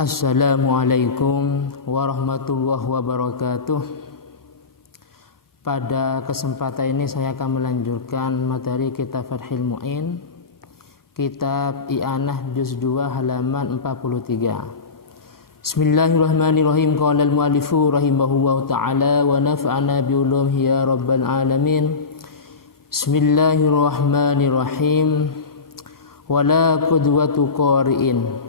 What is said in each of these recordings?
Assalamualaikum warahmatullahi wabarakatuh. Pada kesempatan ini saya akan melanjutkan materi kitab Fathul Mu'in, kitab I'anah juz 2 halaman 43. Bismillahirrahmanirrahim. Qala al-mu'allifu rahimahullahu ta'ala wa nafa'ana bi ulumihi ya rabbal alamin. Bismillahirrahmanirrahim. Wala qudwatu qari'in,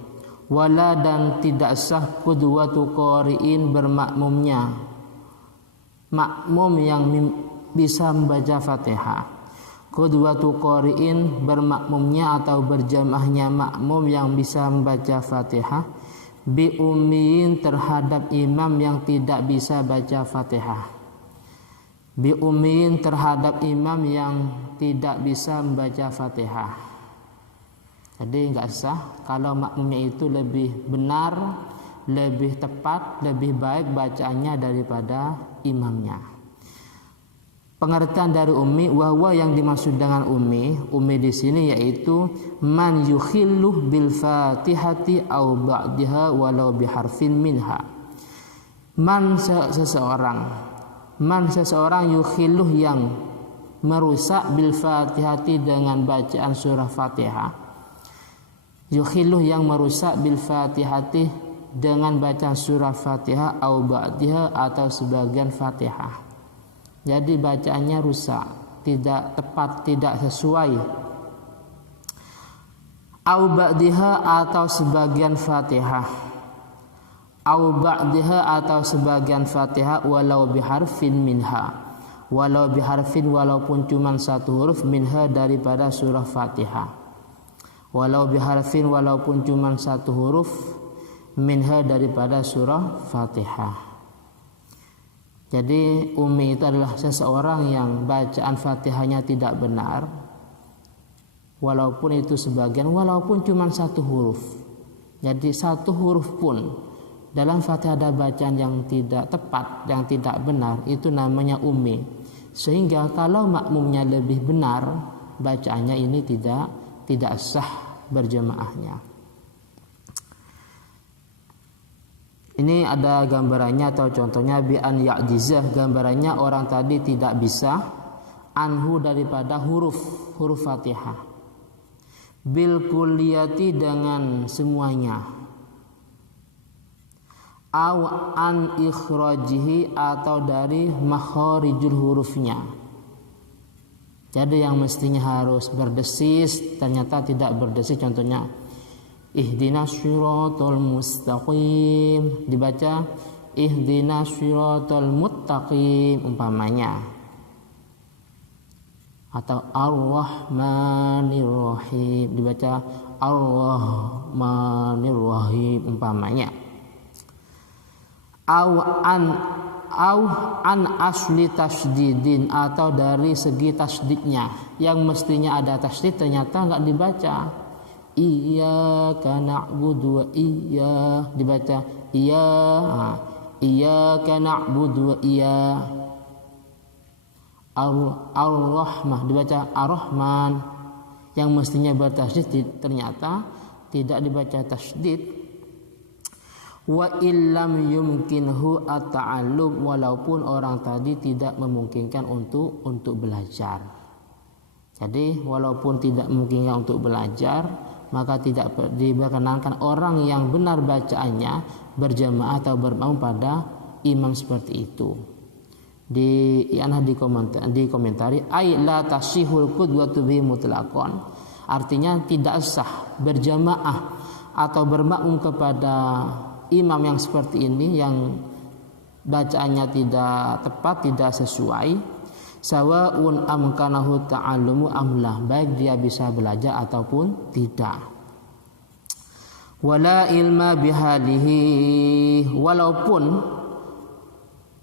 wala dan tidak sah qudwatu qari'in bermakmumnya makmum yang bisa membaca Fatihah. Qudwatu qari'in bermakmumnya atau berjamaahnya makmum yang bisa membaca Fatihah bi ummiin terhadap imam yang tidak bisa baca Fatihah. Bi ummiin terhadap imam yang tidak bisa membaca Fatihah. Jadi nggak sah kalau makmumnya itu lebih benar, lebih tepat, lebih baik bacaannya daripada imamnya. Pengertian dari ummi, wahwa yang dimaksud dengan ummi di sini yaitu man yukhilluh bil fatihati au ba'daha walau biharfin minha. Seseorang yukhilluh yang merusak bil fatihati dengan bacaan surah Fatihah. Yukhilluh yang merusak bil fatihati dengan bacaan surah Fatihah au ba'daha atau sebagian Fatihah. Jadi bacaannya rusak, tidak tepat, tidak sesuai. Au ba'daha atau sebagian Fatihah. Au ba'daha atau sebagian Fatihah walau biharfin minha. Walau biharfin walaupun cuma satu huruf minha daripada surah Fatihah. Walau biharfin walaupun cuma satu huruf minha daripada surah Fatihah. Jadi ummi itu adalah seseorang yang bacaan Fatihahnya tidak benar, walaupun itu sebagian, walaupun cuma satu huruf. Jadi satu huruf pun dalam Fatihah ada bacaan yang tidak tepat, yang tidak benar, itu namanya ummi. Sehingga kalau makmumnya lebih benar, bacaannya ini tidak sah berjamaahnya. Ini ada gambarannya atau contohnya bi an ya'jizah, gambarannya orang tadi tidak bisa anhu daripada huruf Fatihah. Bil kulliyati dengan semuanya. Aw an ikhrajihi atau dari makharijul hurufnya. Jadi yang mestinya harus berdesis ternyata tidak berdesis, contohnya ihdinas siratal mustaqim dibaca ihdinas siratal muttaqim umpamanya, atau ar-rahmanir rahim dibaca ar-rahmanir rahim umpamanya. Au an asli tasdidin atau dari segi tasdidnya, yang mestinya ada tasdid ternyata enggak dibaca. Iyyaka na'budu wa dibaca iyyaka na'budu wa ar-rahmah dibaca ar-rahman, yang mestinya bertasdid ternyata tidak dibaca tasdid. Wa illam yumkinhu at-ta'allum, walaupun orang tadi tidak memungkinkan untuk belajar. Jadi walaupun tidak memungkinkan untuk belajar, maka tidak diperkenankan orang yang benar bacaannya berjamaah atau bermakmum pada imam seperti itu. Di I'anah dikomentari ai la tasihul qudwatu bi mutlaqan, artinya tidak sah berjamaah atau bermakmum kepada imam yang seperti ini, yang bacaannya tidak tepat, tidak sesuai. Sawaun amkanahu ta'allumu amlah, baik dia bisa belajar ataupun tidak. Wala ilma bihalihi, walaupun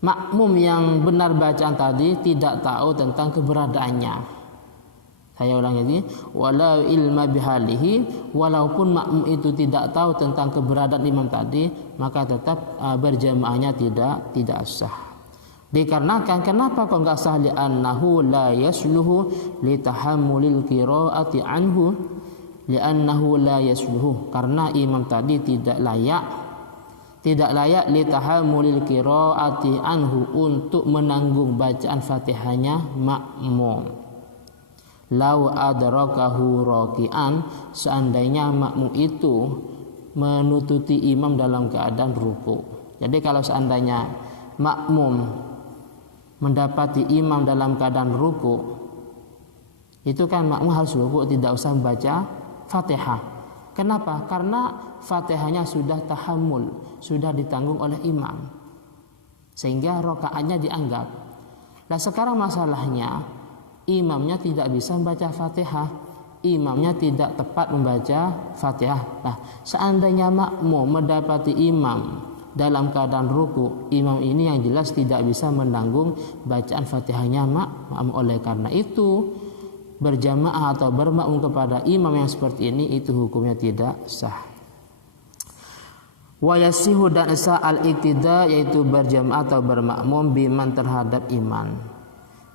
makmum yang benar bacaan tadi tidak tahu tentang keberadaannya. Saya ulangi lagi, wala ilma bihalihi, walaupun makmum itu tidak tahu tentang keberadaan imam tadi, maka tetap berjamaahnya tidak sah. Dikarenakan kenapa kok enggak sah? Li'annahu la yasluhu li tahammulil qiraati anhu, li'annahu la yasluhu, karena imam tadi tidak layak tidak layak li tahammulil qiraati anhu, untuk menanggung bacaan Fatihahnya makmum. Lau adrakahu raki'an, seandainya makmum itu menututi imam dalam keadaan ruku. Jadi kalau seandainya makmum mendapati imam dalam keadaan ruku, itu kan makmum harus ruku, tidak usah membaca Fatihah. Kenapa? Karena Fatihahnya sudah tahammul, sudah ditanggung oleh imam, sehingga rakaatnya dianggap. Nah sekarang masalahnya, imamnya tidak bisa membaca Fatihah, imamnya tidak tepat membaca Fatihah. Nah, seandainya makmum mendapati imam dalam keadaan ruku, imam ini yang jelas tidak bisa menanggung bacaan Fatihahnya makmum. Oleh karena itu, berjamaah atau bermakmum kepada imam yang seperti ini itu hukumnya tidak sah. Wa yasihu, dan sah al-iqtida, yaitu berjamaah atau bermakmum biman terhadap iman.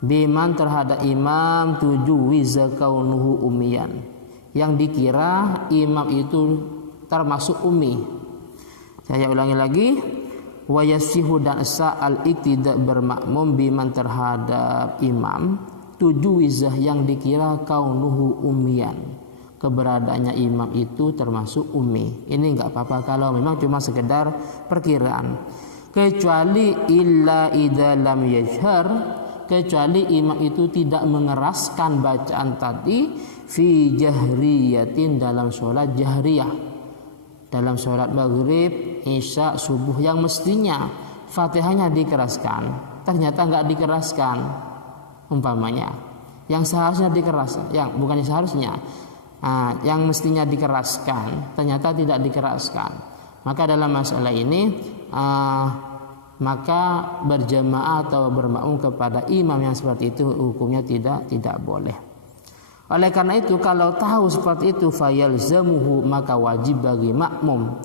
Biman terhadap imam tujuwiza kaunuhu umiyan, yang dikira imam itu termasuk umi. Saya ulangi lagi, wa yasihu, dan sah al-iqtida bermakmum biman terhadap imam tujuwizah, yang dikira kaunuhu umiyan, keberadaannya imam itu termasuk umi. Ini enggak apa-apa kalau memang cuma sekedar perkiraan, kecuali illa idza lam yajhar, kecuali imam itu tidak mengeraskan bacaan tadi fi jahriyatin, dalam sholat jahriyah, dalam sholat maghrib, isya, subuh, yang mestinya Fatihahnya dikeraskan ternyata enggak dikeraskan, umpamanya yang seharusnya dikeraskan, yang bukan seharusnya, yang mestinya dikeraskan ternyata tidak dikeraskan, maka dalam masalah ini maka berjamaah atau bermakmum kepada imam yang seperti itu hukumnya tidak boleh. Oleh karena itu, kalau tahu seperti itu, fayalzamuhu, maka wajib bagi makmum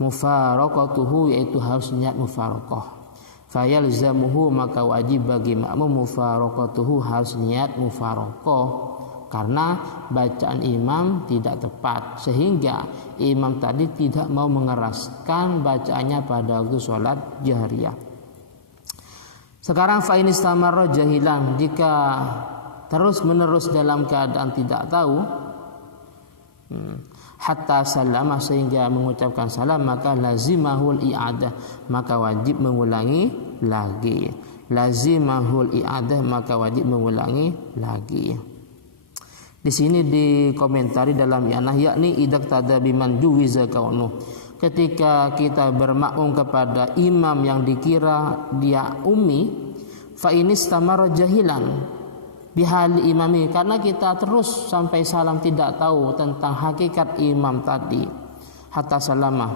mufaraqatuhu, yaitu harus niat mufaraqah. Fayalzamuhu, maka wajib bagi makmum mufaraqatuhu, harus niat mufaraqah, karena bacaan imam tidak tepat, sehingga imam tadi tidak mau mengeraskan bacaannya pada waktu sholat jahriyah. Sekarang fa in istamarra jahilan, jika terus menerus dalam keadaan tidak tahu, hatta salama, sehingga mengucapkan salam, maka lazimahul i'adah, maka wajib mengulangi lagi. Lazimahul i'adah, maka wajib mengulangi lagi. Di sini dikomentari dalam i'anah, yakni idak tada biman juwiza kaunuh, ketika kita bermakmum kepada imam yang dikira dia ummi, fa inistamara jahilan bihali imami, karena kita terus sampai salam tidak tahu tentang hakikat imam tadi, hatta salama.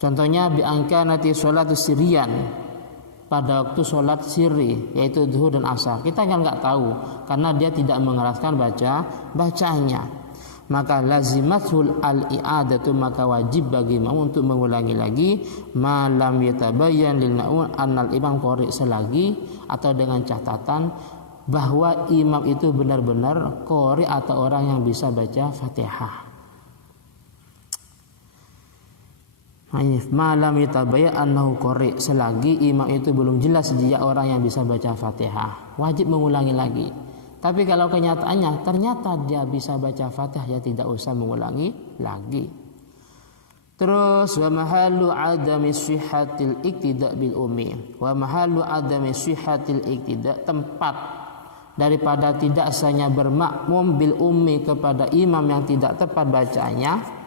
Contohnya biangka nanti sholatus sirian, pada waktu sholat sirri, yaitu zuhur dan asar, kita kan nggak tahu karena dia tidak mengeraskan bacaannya, maka lazimatul al-i'adatu, maka wajib bagi imam untuk mengulangi lagi, malam yatabayyan lil ma'mum annal imam qari, selagi atau dengan catatan bahwa imam itu benar-benar qari atau orang yang bisa baca Fatihah. Malam yatabayyan annahu qari, selagi imam itu belum jelas dia orang yang bisa baca Fatihah, wajib mengulangi lagi. Tapi kalau kenyataannya ternyata dia bisa baca Fatihah, ya tidak usah mengulangi lagi. Terus wa mahallu adami sihhatil iqtida bil ummi, wa mahallu adami sihhatil iqtida, tempat daripada tidak sahnya bermakmum bil ummi kepada imam yang tidak tepat bacaannya,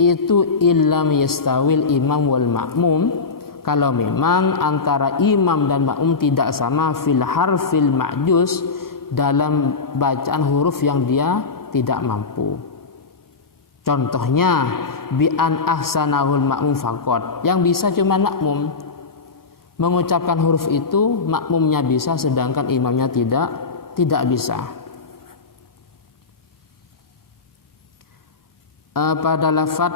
itu illam yastawil imam wal makmum, kalau memang antara imam dan makmum tidak sama fil harfil ma'juz, dalam bacaan huruf yang dia tidak mampu. Contohnya bi an ahsanahul makmum faqat, yang bisa cuma makmum mengucapkan huruf itu, makmumnya bisa sedangkan imamnya tidak bisa. Pada lafaz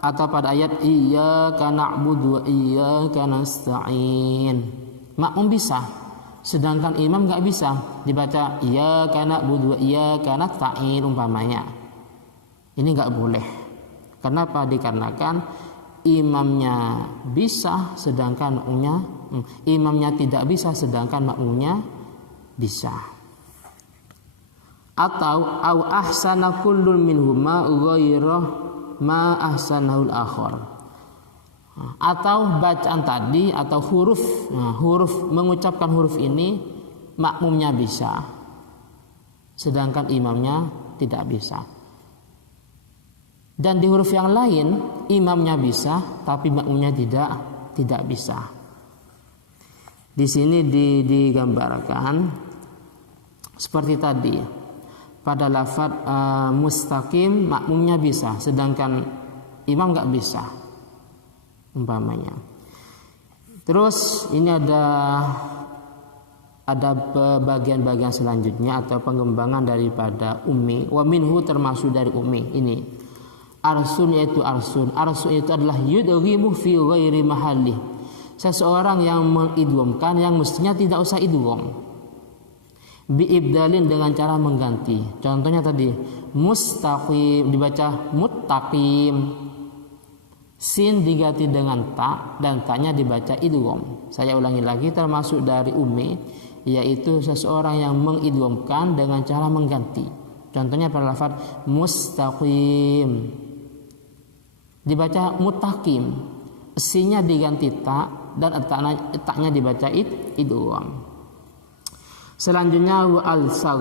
atau pada ayat iyyaka na'budu wa iyyaka nasta'in, makmum bisa sedangkan imam enggak bisa, dibaca iyyaka na'budu wa iyyaka nasta'in umpamanya. Ini enggak boleh. Kenapa? Dikarenakan imamnya bisa sedangkan makmumnya imamnya tidak bisa sedangkan makmumnya bisa. Atau au ahsana kullun minhuma ghaira ma ahsanahul akhar. Atau bacaan tadi atau huruf mengucapkan huruf ini makmumnya bisa sedangkan imamnya tidak bisa. Dan di huruf yang lain imamnya bisa tapi makmumnya tidak bisa. Di sini digambarkan seperti tadi. Pada lafaz mustaqim makmumnya bisa sedangkan imam enggak bisa umpamanya. Terus ini ada bagian-bagian selanjutnya atau pengembangan daripada ummi. Wa minhu termasuk dari ummi ini. Arsun yaitu arsun. Arsun itu adalah yudghimu fi ghairi mahalli. Seseorang yang mengidghamkan yang mestinya tidak usah idgham. Biibdalin dengan cara mengganti. Contohnya tadi mustaqim dibaca muttaqim. Sin diganti dengan ta dan ta-nya dibaca idgham. Saya ulangi lagi termasuk dari ummi yaitu seseorang yang mengidghamkan dengan cara mengganti. Contohnya pada lafaz mustaqim dibaca muttaqim. Sin-nya diganti ta dan ta-nya dibaca idgham. Selanjutnya wa al-sag.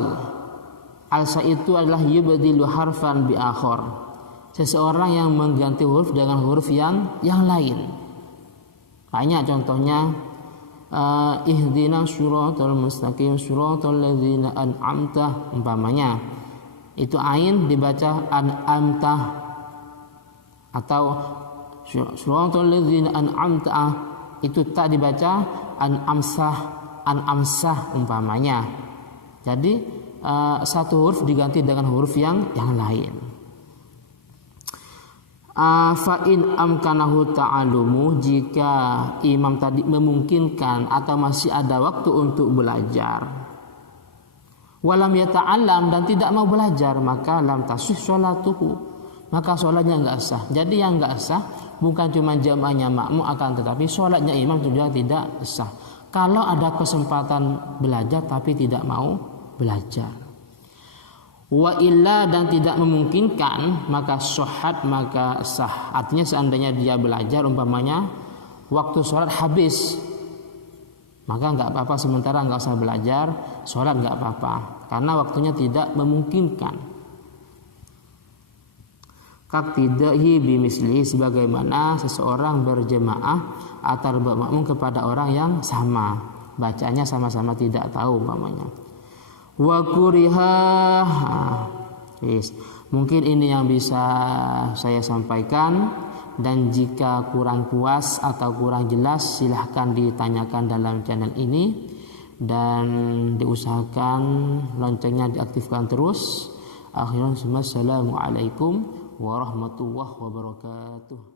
Al-sag itu adalah yubdilu harfan bi akhar. Seseorang yang mengganti huruf dengan huruf yang lain. Banyak contohnya ihdina syiratal mustaqim syiratal ladzina an'amta umpamanya. Itu ain dibaca an'amta atau syiratal ladzina an'amta itu ta dibaca an'amsah umpamanya. Jadi satu huruf diganti dengan huruf yang lain. Fa in amkanahu ta'alumu jika imam tadi memungkinkan atau masih ada waktu untuk belajar. Walam yata'allam dan tidak mau belajar maka lam tasih sholatuhu. Maka sholatnya enggak sah. Jadi yang enggak sah bukan cuma jamaahnya makmum akan tetapi sholatnya imam juga tidak sah. Kalau ada kesempatan belajar tapi tidak mau belajar. Wa illa dan tidak memungkinkan maka shohat maka sah. Artinya seandainya dia belajar umpamanya waktu sholat habis maka enggak apa-apa sementara enggak usah belajar sholat enggak apa-apa karena waktunya tidak memungkinkan. Kaktidahi bimisli sebagaimana seseorang berjemaah atau bermakmum kepada orang yang sama bacanya sama-sama tidak tahu umpamanya. Wa kuriha mungkin ini yang bisa saya sampaikan dan jika kurang puas atau kurang jelas silahkan ditanyakan dalam channel ini dan diusahakan loncengnya diaktifkan terus. Akhirnya assalamualaikum warahmatullahi wabarakatuh.